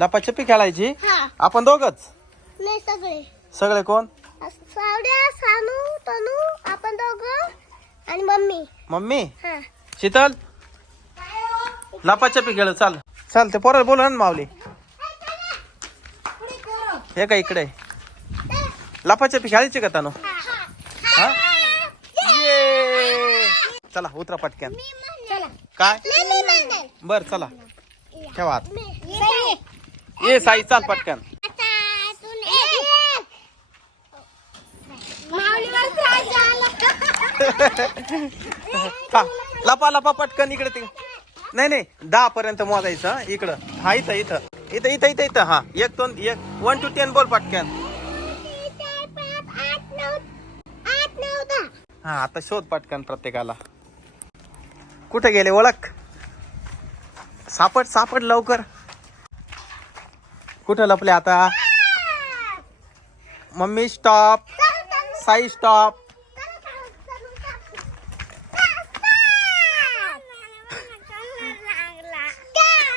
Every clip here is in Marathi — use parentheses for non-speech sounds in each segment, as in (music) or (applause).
लपाछपी खेळायची? हा. आपण दोघच? नाही सगळे. सगळे कोण? सावड्या सानू तनू आपण दोघं आणि मम्मी. मम्मी? हा. शीतल? लपाछपी खेळ चाल. चाल ते पोराला बोला ना माऊली. हे का इकडे? लपाछपी खेळायची का तानू? हा. ये! चला उतरा पटक्यान चला काय. बर चला. ठेवा हात. मी. ये साई चाल. हा लपा लपा पटकन इकडे ते नाही नाही दहा पर्यंत मोजायचं इकडं. हा इथं इथं. इथं इथं इथं इथं. हा एक दोन एक. वन टू टेन बोल पटकन. हा आता शोध पटकन प्रत्येकाला. कुठे गेले? ओळख. सापड सापड लवकर. कुठं लपले आता? मम्मी स्टॉप साई स्टॉप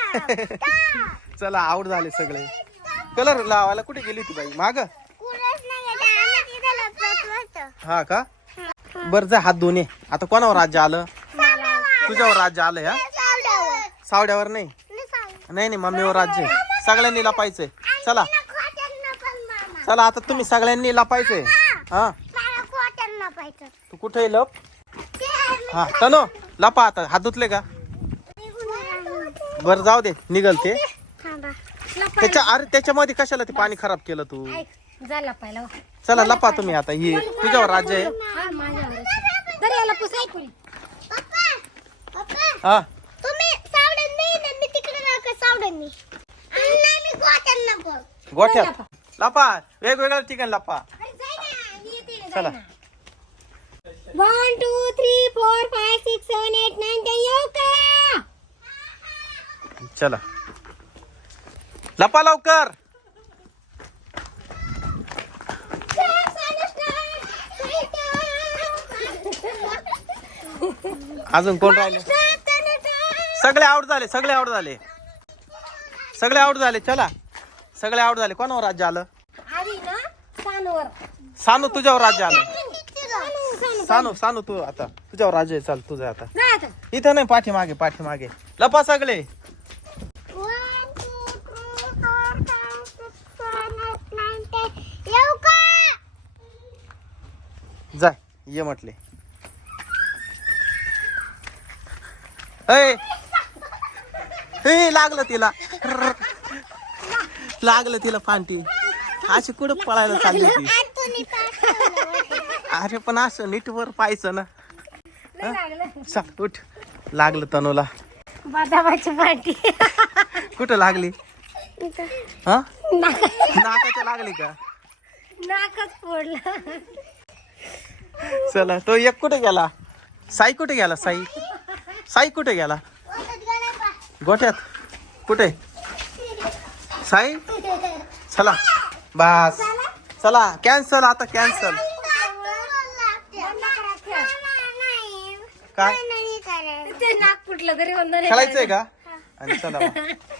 (laughs) चला आउट झाले सगळे. कलर लावायला कुठे गेली होती बाई? माग? हा का? बर जा हात धुणे आता कोणावर राज्य आलं? तुझ्यावर राज्य आलं हा? सावड्यावर. नाही. नाही नाही मम्मीवर राज्य आहे. सगळ्यांनी लपायचंय. चला. चला आता तुम्ही सगळ्यांनी लपायचंय. हा. तू कुठे लप? हा तनो लपा आता. हात धुतले का. बर जाऊ दे. निघल ते. त्याच्या अरे त्याच्यामध्ये कशाला ते पाणी खराब केलं तू? झाला पहिला चला लपा तुम्ही आता. ही तुझ्यावर राज्य आहे. हा माझ्यावर पुसाय हा तुम्ही सावड्यांनी ना मी तिकडे राहते सावड्यांनी आणि नाही मी खोट्यांना पण. गोठ्यात. लपा वेगवेगळ्या ठिकाणी लपा. चला. One two three four five six seven eight nine ten येऊ का चला. लपा लवकर. अजून कोण राहिले? सगळे आउट झाले सगळे आउट झाले. सगळे आउट झाले चला. सगळे आउट झाले. कोणावर राज्य आलं? आधी ना सानवर. सानू तुझ्यावर राज्य आलं. सानू सानू सानू. सानू तू आता. तुझ्यावर राज्य आहे. चाल तुझं आता. जा आता. इथं नाही पाठीमागे पाठीमागे. लपा सगळे. जाय ये म्हटले. ए, लागलं तिला. लागलं तिला फांटी अशी कुठं पळायला चालली ती. अरे पण असं नीट वर पाहायचं ना. चल उठ. लागलं तनूला. बदामाची पाठी कुठं लागली? हा? नाक नाकाच्या लागली का? नाकच फोडलं. चला तो एक कुठे गेला? साई कुठे गेला साई? साई कुठे गेला. गोठ्यात. कुठे? साई? चला. बस. चला. कॅन्सल आता कॅन्सल काय? खेळायचंय का? आणि चला. (laughs)